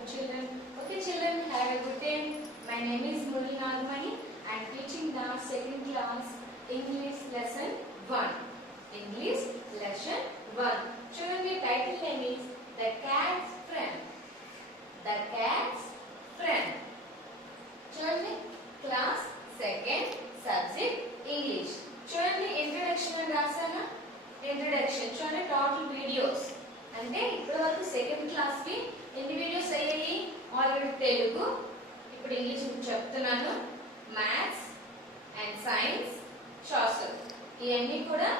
good children. Okay children, have a good day. My name is Murli Nagmani. I am teaching the second class English lesson 1. English lesson 1. Children, the title name is The Cat's Friend. The Cat's Friend. Children, class second subject English. Children, introduction and rasana. Introduction. Children, total videos. అంటే ఇప్పటివరకు second class కి ఎన్ని videos అయ్యాయి? Already Telugu, ఇప్పుడు English చెప్తున్నాను, maths and science, social, ఇవన్నీ కూడా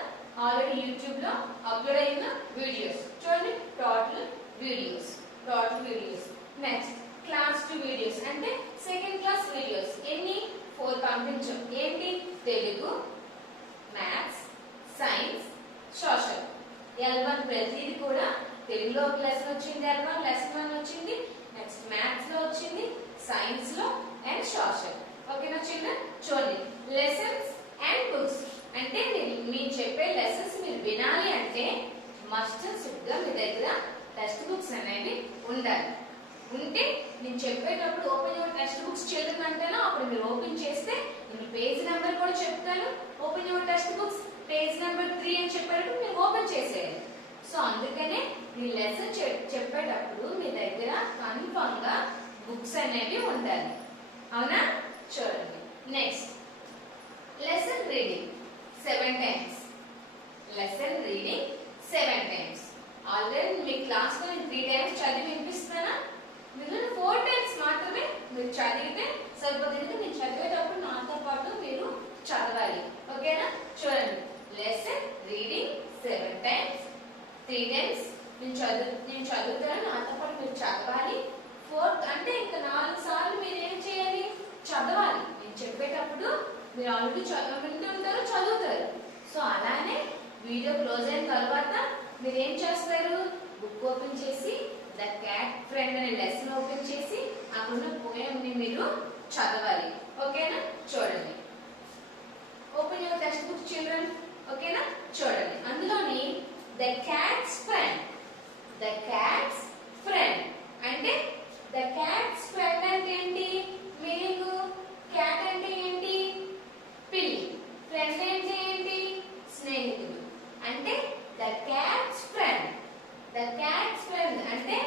already YouTube లో అప్లోడ్ అయిన వీడియోస్. చూడండి, total videos. Next class 2 videos అంటే సెకండ్ క్లాస్ వీడియోస్ ఎన్ని? 4 పంపించాం. ఏంటి? Telugu, maths, science, social. L1 ప్రతిది కూడా తెలుగులో ఒక లెసన్ వచ్చింది, L1 లెసన్ 1 వచ్చింది, నెక్స్ట్ మ్యాథ్స్ లో వచ్చింది, సైన్స్ లో అండ్ సోషల్. ఓకేనా చిల్డ్రన్? చూడండి, లెసన్స్ అండ్ బుక్స్ అంటే మీరు చెప్పే లెసన్స్ మీరు వినాలి అంటే మస్ట్ గా మీ దగ్గర టెక్స్ట్ బుక్స్ అనేవి ఉండాలి. ఉంటే నేను చెప్పేటప్పుడు open your text books children అంటేనా అప్పుడు మీరు ఓపెన్ చేస్తే నేను పేజ్ నెంబర్ కూడా చెప్తాను. Open your text books page number 3 అని చెప్పేటప్పుడు మీరు ఓపెన్ చేసేయాలి. సో అందుకనే మీ లెసన్ చెప్పేటప్పుడు మీ దగ్గర కన్ఫర్మ్ గా బుక్స్ అనేవి ఉండాలి. అవునా? చూడండి, next lesson reading 7 times. Lesson reading 7 times. Already మీ క్లాస్ లో నేను 3 times చదివి వినిపిస్తానా? మిగిలిన 4 times మాత్రమే మీరు చదివితే సరిపోతుంది. మీరు చదివేటప్పుడు నాతో పాటు మీరు చదవాలి. ఓకేనా? చూడండి, లెసన్ రీడింగ్ 7 times. 3 times నేను చదువుతాను, నాతో పాటు మీరు చదవాలి. 4th అంటే ఇంకా 4 సార్లు మీరు ఏం చేయాలి? చదవాలి. నేను చెప్పేటప్పుడు మీరు ఆల్రెడీ వింటుంటారు, చదువుతారు. సో అలానే వీడియో క్లోజ్ అయిన తర్వాత మీరు ఏం చేస్తారు? బుక్ ఓపెన్ చేసి ద క్యాట్ ఫ్రెండ్ అనే లెసన్ ఓపెన్ చేసి అక్కడ పోయం ని మీరు చదవాలి. ఓకేనా? చూడండి, open your text book children. ఓకేనా? చూడండి, అందులోని the cats friend. The cats friend అంటే ద క్యాట్స్ ఫ్రెండ్ అంటే ఏంటి? మీనింగ్ క్యాట్ అంటే ఏంటి? పిల్లి. ఫ్రెండ్ అంటే ఏంటి? స్నేహితుడు. అంటే the cats friend. The cats friend అంటే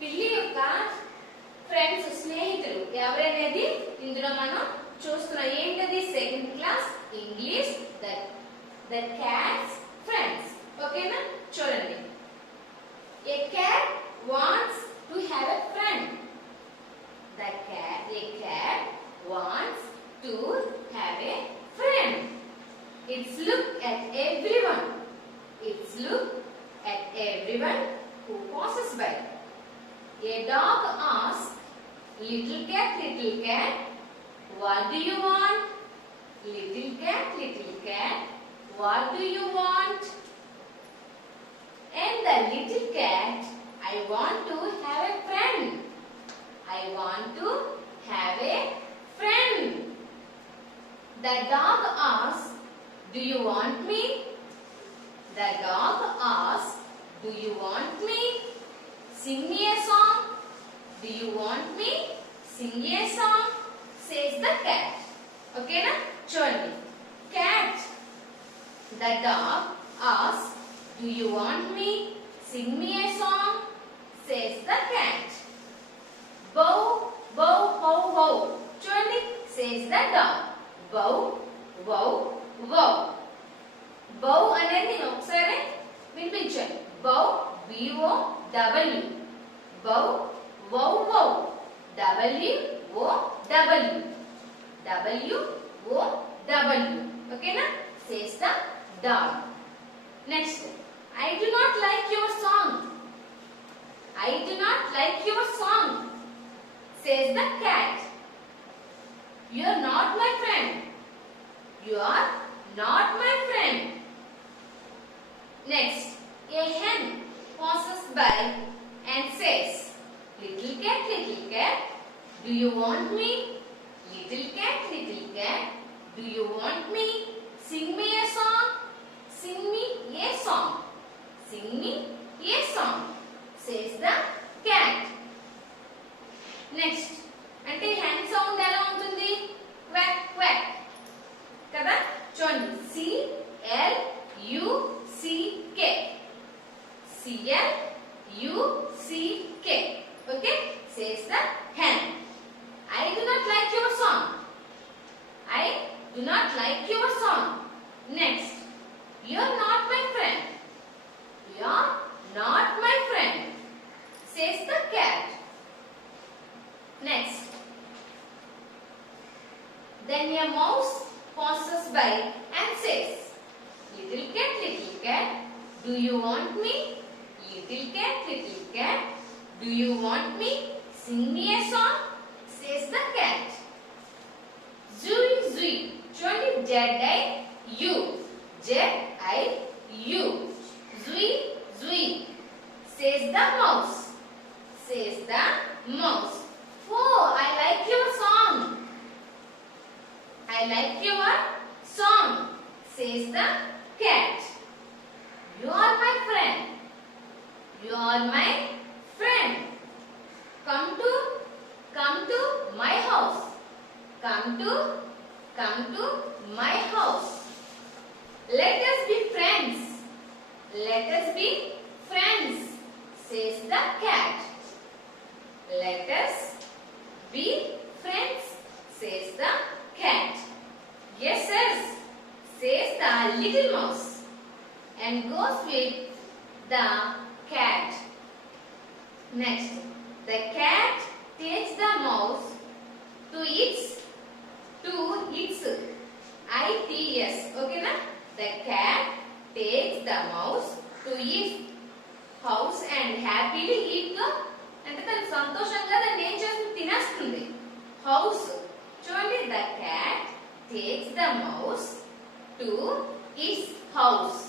పిల్లి యొక్క ఫ్రెండ్స్, స్నేహితులు ఎవరనేది ఇందులో మనం చూస్తున్నాం. ఏంటది? Second class English the cat's friends. ఓకేనా? చూడండి, a cat wants to have a friend. A cat wants to have a friend. It's look at everyone. Who passes by. A dog asks little cat, what do you want? Little cat, what do you want? And the little cat, I want to have a friend. I want to have a friend. The dog asks, do you want me? The dog asks, do you want me? Sing me a song. Do you want me? Sing me a song, says the cat. Okay na? Children, cat. The dog asks, do you want me? Sing me a song, says the cat. Bow, bow, bow, bow. Children, says the dog. Bow, bow, bow. Bow అనేది నేను ఒకసారి వినిపించాను. Bow, B-O-W. Bow, wow, wow. W-O-W. W-O-W. Okay na? Says the dog. Next, I do not like your song. I do not like your song, says the cat. You are not my friend. You are not my friend. Next, a hen passes by and says, little cat, do you want me? Little cat, do you want me? Sing me a song. Sing me a song. Sing me a song, says the cat. C-L-U-C-K. Okay, says the hen. I do not like your song. I do not like your song. Next, you are not my friend. You are not my friend, says the cat. Next, then a mouse passes by and says, little cat, do you want me? Little cat, do you want me? Sing me a song, says the cat. Zui, zui, చూడండి Z-I-U, Z-I-U, zui, zui, says the mouse, says the mouse. Oh, I like your song. I like your song, says the cat. You are my friend. You are my friend. Come to my house. Come to my house. Let us be friends. Let us be friends, says the cat. Let us be friends, says the cat. Yes, says the little mouse, and goes with the cat. Next, the cat takes the mouse to its I-T-S. Okay na? The cat takes the mouse to its house and happily eat the, అంటే తను సంతోషంగా దాన్ని ఏం చేస్తుంది, తినేస్తుంది. House చూడండి, the cat takes the mouse to its house,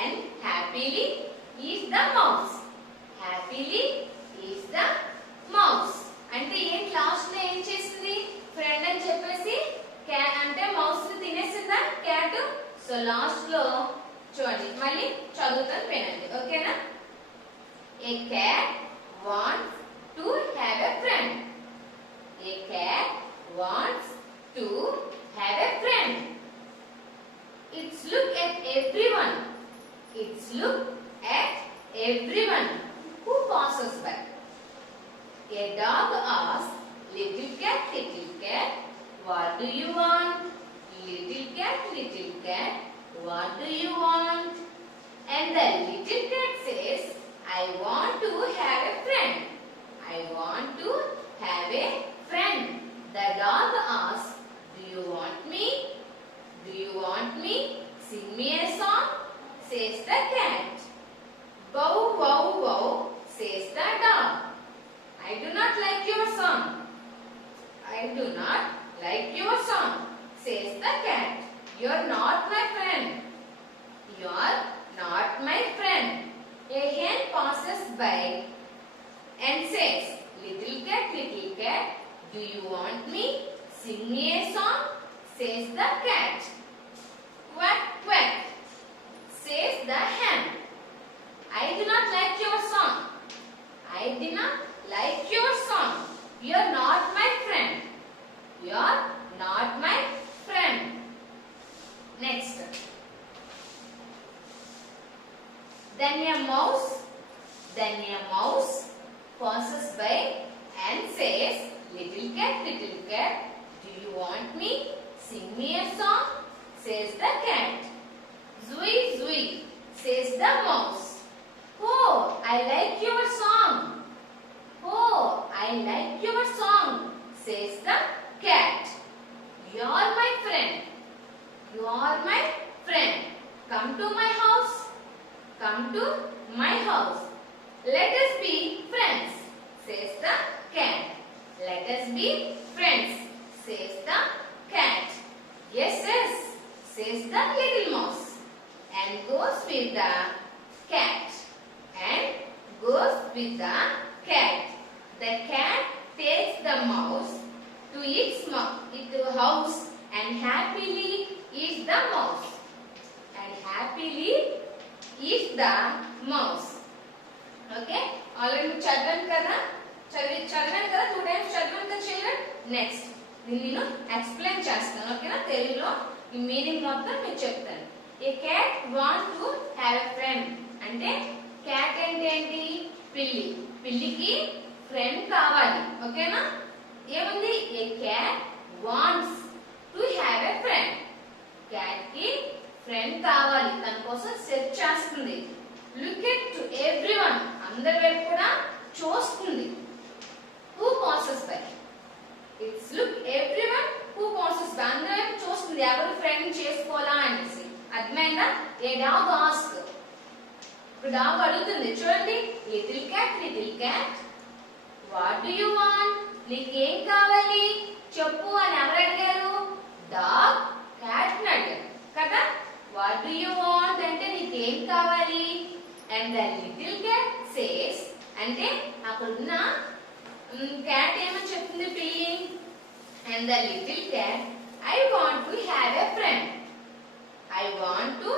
and happily eats the mouse. Happily eats the mouse. అంటే ఏంటి, లాస్ట్ లో ఏం చేసింది, ఫ్రెండ్ అని చెప్పేసి క్యాట్ అంటే మౌస్ ని తినేసిందా క్యాట్. సో లాస్ట్ లో చూడండి, మళ్ళీ చదువుతాను వినండి. ఓకేనా? A cat wants to have a friend. A cat wants to have a friend. It's look at everyone. It's look at everyone who passes by. A dog asks, little cat, what do you want? Little cat, what do you want? And the little cat says, I want to have a friend. I want to have a friend. The dog asks, do you want me? Do you want me? Sing me a song, says the cat. Bow, wow, wow, says the dog. I do not like your song. I do not like your song, says the cat. You are not my friend. You are not my friend. A hen passes by and says, little cat, do you want me? Sing me a song, says the cat. Quack, quack, says the hen. I do not like your song. I do not like your song. You are not my friend. You are not my friend. Next. Then a mouse passes by and says, little cat, do you want me? Sing me a song, says the cat. Zui, zui, says the mouse. Oh, I like your song. Oh, I like your song, says the cat. You are my friend. You are my friend. Come to my house. Come to my house. Let us be friends, says the cat. Let us be friends, says the cat. Yes, says the little mouse, and goes with the cat. The cat takes the mouse to its house and happily eats the mouse. Okay? Already చదివాను కదా 2 times చదివాను కదా children. Next, దీన్ని నేను explain చేస్తాను. ఓకేనా? తెలుగులో ఈ మీనింగ్ మొత్తం మీకు చెప్తాను. A cat want to have a friend. అంటే క్యాట్ అంటే ఏంటి? పిల్లి. పిల్లికి ఫ్రెండ్ కావాలి. ఓకేనా? ఏముంది? A cat wants to have a friend. Cat కి ఫ్రెండ్ కావాలి, తన కోసం సెర్చ్ చేస్తుంది. లుక్ ఎట్ టు ఎవ్రీవన్, అందరి వైపు కూడా చూస్తుంది. Who passes by, it's look everyone who passes by, అందరి వైపు చూస్తుంది ఎవరు ఫ్రెండ్ చేసుకోవాలా అనేసి. అర్థమైందా? ఏ డాగ్ ఆస్క్, ఇప్పుడు డాగ్ అడుగుతుంది. చూడండి, little cat what do you want, నీకేం కావాలి చెప్పు అని ఎవరు అడిగారు? డాగ్ క్యాట్ ని అడిగారు కదా. వాట్ డు యు వాంట్ అంటే నీకేం కావాలి. And the little cat says, అంటే అక్కడున్న క్యాట్ ఏమని చెప్తుంది? పిల్లి. And the little cat I want to have a friend. I want to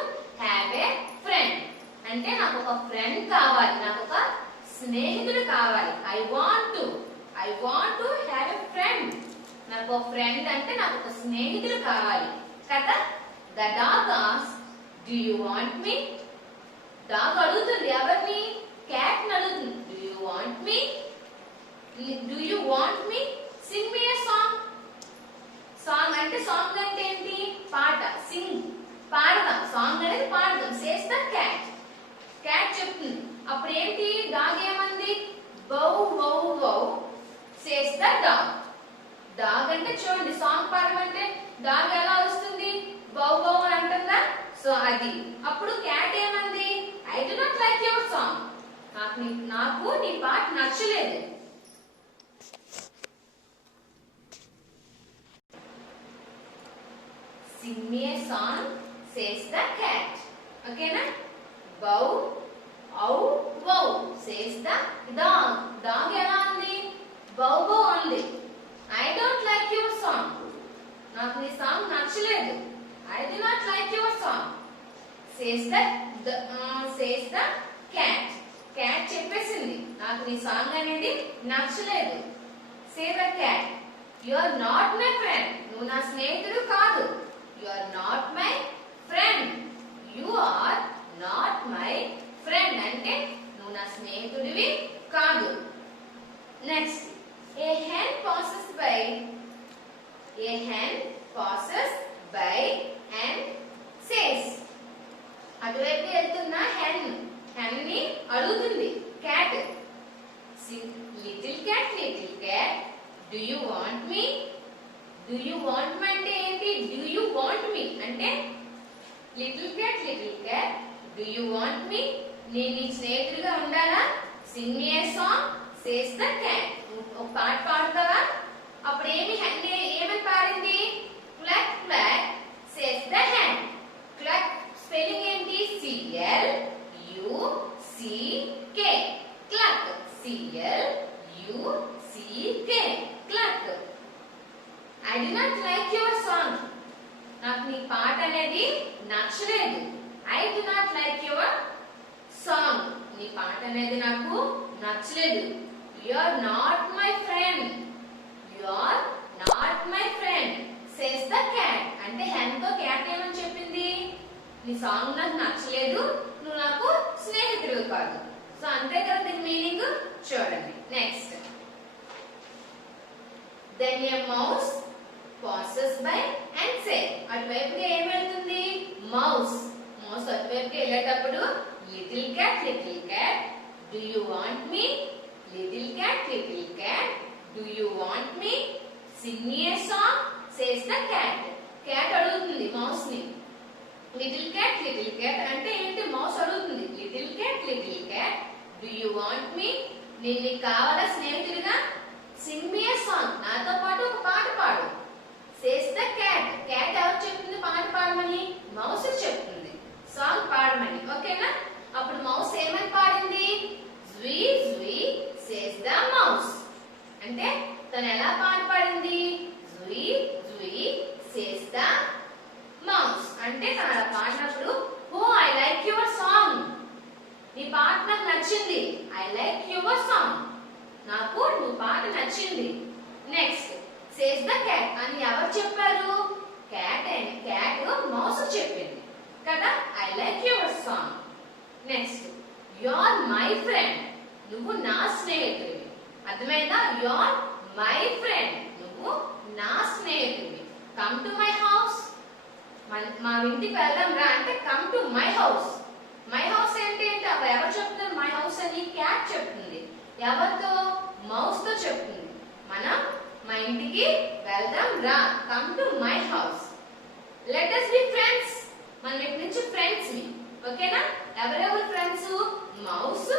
have a friend అంటే నాకు ఒక ఫ్రెండ్ కావాలి, నాకు ఒక స్నేహితుడు కావాలి. I want to have a friend, నాకు ఒక ఫ్రెండ్ అంటే నాకు ఒక స్నేహితుడు కావాలి కదా. The dog asks do you want me. Dog అడుగుతుంది ఎవరిని? క్యాట్ ని అడుగుతుంది. Do you want me, Singh me a song. Song అంటే ఏంటి? పాట. సింగ్ పాడదాం, సాంగ్ అనేది పాడదాం. సేస్ ద క్యాట్, క్యాట్ చెప్తుంది. అప్పుడు ఏంటి? డాగ్ ఏమంది? బౌ బౌ బౌ సేస్ ద డాగ్. డాగ్ అంటే చూడండి, సాంగ్ పాడమంటే డాగ్ ఎలా వస్తుంది? బౌ బౌ అని అంటుందా? సో అది. అప్పుడు క్యాట్ ఏమంది? I do not like your song, నాకు నీ పాట నచ్చలేదు. Sing me a song says the cat. ఓకేనా? Bow ow wow says the dog. Dog ఎలా ఉంది? బౌ బౌ అంది. I don't like your song, నాకు నీ సాంగ్ నచ్చలేదు. I do not like your song says the cat. Cat చెప్పేసింది నాకు నీ సాంగ్ అనేది నచ్చలేదు. Say the cat you are not my friend, నువ్వు నా స్నేహితుడు కాదు. You are not my friend, you are not my friend అంటే నువ్వు నా స్నేహితుడివి కాదు. Next, a hen passes by. A hen passes by and says. అటువైపు వెళ్తున్న హెన్ ని అడుగుతుంది cat. Little cat do you want me. Do you want me అంటే ఏంటి? డు యు వాంట్ మీ అంటే little cat do you want me, నేను నీ స్నేహితుడిగా ఉండాలా? Sing me a song says the cat. ఒక పాట పాడతావా? అప్పుడు ఏమని పాడింది? Cluck cluck says the hen. Cluck spelling ఏంటి? CLUCK. Cluck. CLUCK cluck. I do not like your song, నాకు నీ పాట అనేది నచ్చలేదు. I do not like your song, నీ పాట అనేది నాకు నచ్చలేదు. You are not my friend, you are not my friend says the cat. అంటే హెన్ తో క్యాట్ ఏమని చెప్పింది? నీ సాంగ్ నాకు నచ్చలేదు, నువ్వు నాకు స్నేహితుడు కాదు. సో అంతే కదా దీని మీనింగ్. చూడండి next. Then a mouse passes by and said. అటువైపుగా ఏం వెళ్తుంది? మౌస్. మౌస్ అటువైపుగా వెళ్ళేటప్పుడు little cat do you want me. Little cat do you want me, Singh me a song says the cat. Cat అడుగుతుంది మౌస్ ని. Little cat అంటే ఏంటి? Mouse అడుగుతుంది. Little cat do you want me, నేను నీకు కావాలా స్నేహితుడిగా? సింగ్ మీ ఎ సాంగ్, నాతో పాటు ఒక పాట పాడు. Says the cat. క్యాట్ ఎవరు చెప్తుంది పాట పాడమని? మౌస్ చెప్తుంది సాంగ్ పాడమని. ఓకేనా? అప్పుడు మౌస్ ఏమని పాడింది? జుయి జుయి సేస్ ద మౌస్. అంటే తను ఎలా పాట పాడింది? జుయి జుయి సేస్ ద మౌస్. అంటే తను అలా పాడినప్పుడు ఓ ఐ లైక్ యువర్ సాంగ్, నీ పాట నాకు నచ్చింది. ఐ లైక్ యువర్ సాంగ్, నాకు నువ్వు పాట నచ్చింది. నెక్స్ట్, సేస్ ద క్యాట్ అని ఎవరు చెప్పారు? క్యాట్ మౌస్ చెప్పింది. కదా, I like your song. Next, you are my friend, నువ్వు నా స్నేహితుడివి. అర్థమైందా? యు ఆర్ మై ఫ్రెండ్, నువ్వు నా స్నేహితుడివి. కమ్ టు మై హౌస్, మా ఇంటికి వెళ్దాం రా అంటే come to my house. My house ఏంటి అంటే అక్కడ ఎవరు చెప్తున్నారు మై హౌస్ అని? క్యాట్ చెప్తుంది. ఎవరితో? మౌస్ తో చెప్తుంది. మనం మా ఇంటికి వెళ్దాం రా, come to my house. Let us be friends, మనం ఇక్కడి నుంచి ఫ్రెండ్స్ ని. ఓకేనా? ఎవరెవరు ఫ్రెండ్స్? Mouse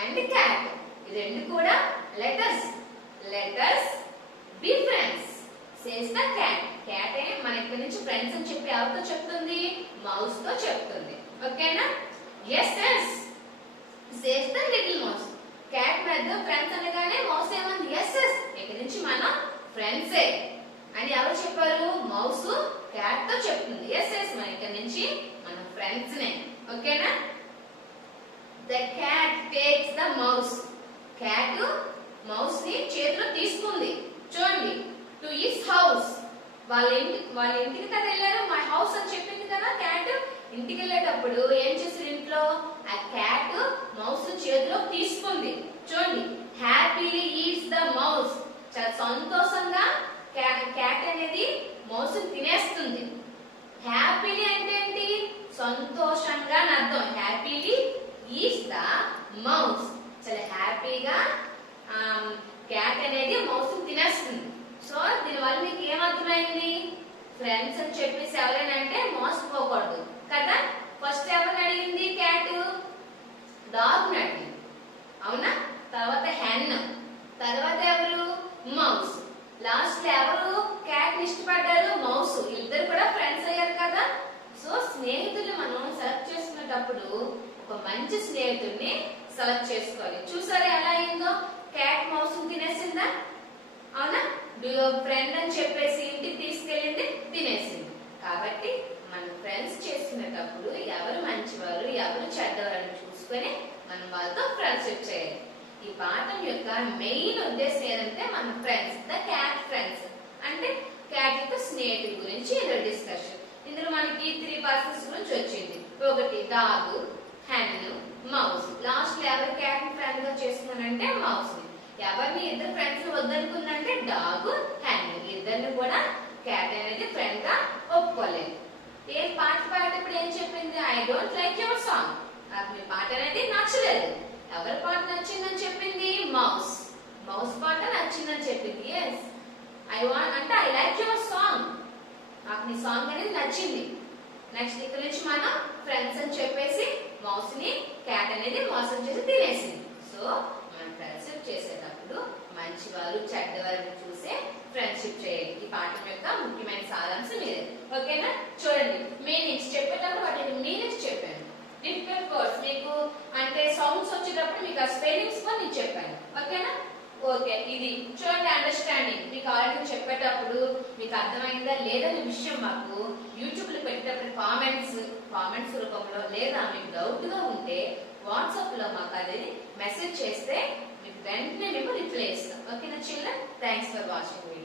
and cat. ఈ రెండు కూడా let us be friends says the cat. Cat ఏ మన ఇక్కడి నుంచి ఫ్రెండ్స్ అని చెప్పి ఎవరితో చెప్తుంది? మౌస్ తో చెప్తుంది. ఓకేనా? yes says the little mouse. Cat మీద ఫ్రెండ్స్ అనగానే మౌస్ ఏమంది? yes ఇక్కడి నుంచి మనం ఫ్రెండ్సే అని ఎవరు చెప్పారు? మౌస్ క్యాట్ తో చెప్తుంది. yes మన ఇక్కడి నుంచి మనం ఫ్రెండ్స్ నే. ఓకేనా? the cat takes the mouse. Cat mouse ని చేతిలో తీసుకుంది. చూడండి, టు హిస్ హౌస్, వాళ్ళ ఇంటికి కదా వెళ్ళారు. మై హౌస్ అని చెప్పింది కదా క్యాట్. ఇంటికి వెళ్ళేటప్పుడు ఏం చేసింది? ఇంట్లో ఆ క్యాట్ మౌస్ చేతిలో తీసుకుంది. చూడండి, హ్యాపీలీ ఈట్స్ ద మౌస్, చాలా సంతోషంగా క్యాట్ అనేది మౌస్ తినేస్తుంది. హ్యాపీలీ అంటే ఏంటి? సంతోషంగా అని అర్థం. హ్యాపీలీ ఈట్స్ ద మౌస్, చాలా హ్యాపీగా క్యాట్ అనేది మౌస్ తినేస్తుంది. సో దీనివల్ల మీకు ఏమర్థమైంది? ఫ్రెండ్స్ అని చెప్పేసి ఎవరైనా అంటే మోసపోకూడదు కదా. ఫస్ట్ ఎవరిని అడిగింది? క్యాట్ డాగ్ ని అడిగింది, అవునా? తర్వాత హెన్, తర్వాత ఎవరు? మౌస్. లాస్ట్ లో ఎవరు క్యాట్ ని ఇష్టపడ్డారు? మౌస్. ఇద్దరు కూడా ఫ్రెండ్స్ అయ్యారు కదా. సో స్నేహితులు మనం సెలెక్ట్ చేసుకునేటప్పుడు ఒక మంచి స్నేహితుడిని సెలెక్ట్ చేసుకోవాలి. చూసారా ఎలా అయిందో? క్యాట్ మౌస్ తినేసిందా? అవునా? ఫ్రెండ్ అని చెప్పేసి ఇంటికి తీసుకెళ్ళింది, తినేసింది. కాబట్టి మనం ఫ్రెండ్స్ చేసుకునేటప్పుడు ఎవరు మంచివారు ఎవరు చెడ్డవారు అని చూసుకొని మనం వాళ్ళతో ఫ్రెండ్షిప్ చేయాలి. ఈ పాఠం యొక్క మెయిన్ ఉద్దేశం ఏంటంటే మన ఫ్రెండ్స్, ద క్యాట్ ఫ్రెండ్స్ అంటే క్యాట్ యొక్క స్నేహితుల గురించి డిస్కషన్. ఇందులో మనకి 3 పర్సన్స్ గురించి వచ్చింది. ఒకటి డాగ్, హెన్, మౌస్. లాస్ట్ లో ఎవరు క్యాట్ ని ఫ్రెండ్ గా చేసుకున్నానంటే మౌస్ ని. ఎవరిని ఇద్దరు ఫ్రెండ్స్ వద్దనుకుందంటే డాగ్, హెన్. ఇద్దరిని కూడా క్యాట్ అనేది ఫ్రెండ్ గా ఒప్పుకోలేదు. ఏ పాట పాడేటప్పుడు ఏం చెప్పింది? I don't like your song, నాకు మీ పాట అనేది నచ్చలేదు. ఎవరి పాట నచ్చిందని చెప్పింది? మౌస్. మౌస్ పాట నచ్చిందని చెప్పింది. ఎస్ ఐ వాంట్ అంటే ఐ లైక్ యువర్ సాంగ్, నాకు నీ సాంగ్ అనేది నచ్చింది. నెక్స్ట్ ఇక్కడ నుంచి మనం ఫ్రెండ్స్ అని చెప్పేసి మౌస్ ని క్యాట్ అనేది మోసం చేసి తినేసింది. సో మనం ఫ్రెండ్షిప్ చేసేటప్పుడు మంచివారు చెడ్డవారిని చూసే ఫ్రెండ్షిప్ చేయాలి. ఈ పాఠం యొక్క ముఖ్యమైన సారాంశం ఇదే. ఓకేనా? చూడండి, మీనింగ్స్ చెప్పేటప్పుడు వాటి మీనింగ్స్ చెప్పాను. డిఫికల్ట్ వర్డ్స్ మీకు అంటే సౌండ్స్ వచ్చేటప్పుడు మీకు ఆ స్పెల్లింగ్స్ కూడా నేను చెప్పాను. ఓకేనా? ఓకే, ఇది చూడండి అండర్స్టాండింగ్. మీకు ఆల్రెడీ చెప్పేటప్పుడు మీకు అర్థమైందా లేదనే విషయం మాకు యూట్యూబ్ లో పెట్టేటప్పుడు కామెంట్స్ రూపంలో లేదా మీకు డౌట్ గా ఉంటే వాట్సాప్ లో మాకు అది మెసేజ్ చేస్తే మీకు వెంటనే మేము రిప్లై ఇస్తాం. ఓకేనా చిల్డ్రన్? Thanks for watching.